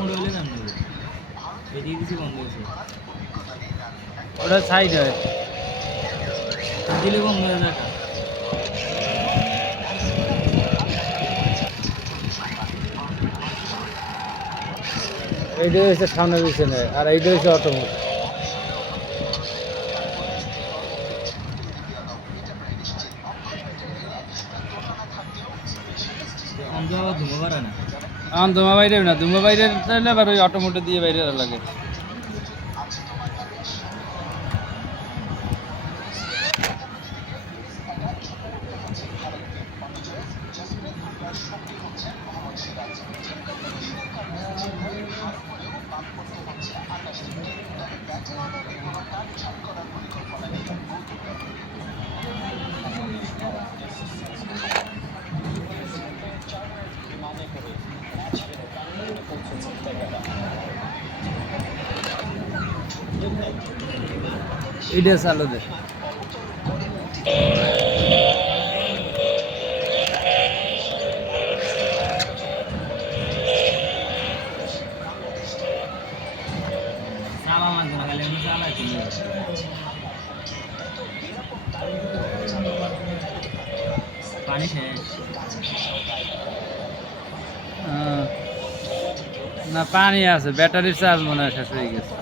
মোড় হইলে কেমন হবে? এদিকে কিছু বন্ধ হয়েছে। ওটা সাইড হয়। দিলে বন্ধ হয়ে যায়। এইটা হচ্ছে সামনে পিছনে আর এইটা হচ্ছে অটোমেটিক। অন্ধ আবার ধুমো পারে না। এখন ধুমা বাইরে না, ধুমা বাইরে তাহলে আবার ওই অটোমেটিক দিয়ে বাইরে লাগে। এইটা চালু দে। চালা মানছে না, খালি এমনি চালাই দিলে। পানি শেষ। না পানি আছে, ব্যাটারির চার্জ মনে হয় শেষ হয়ে গেছে।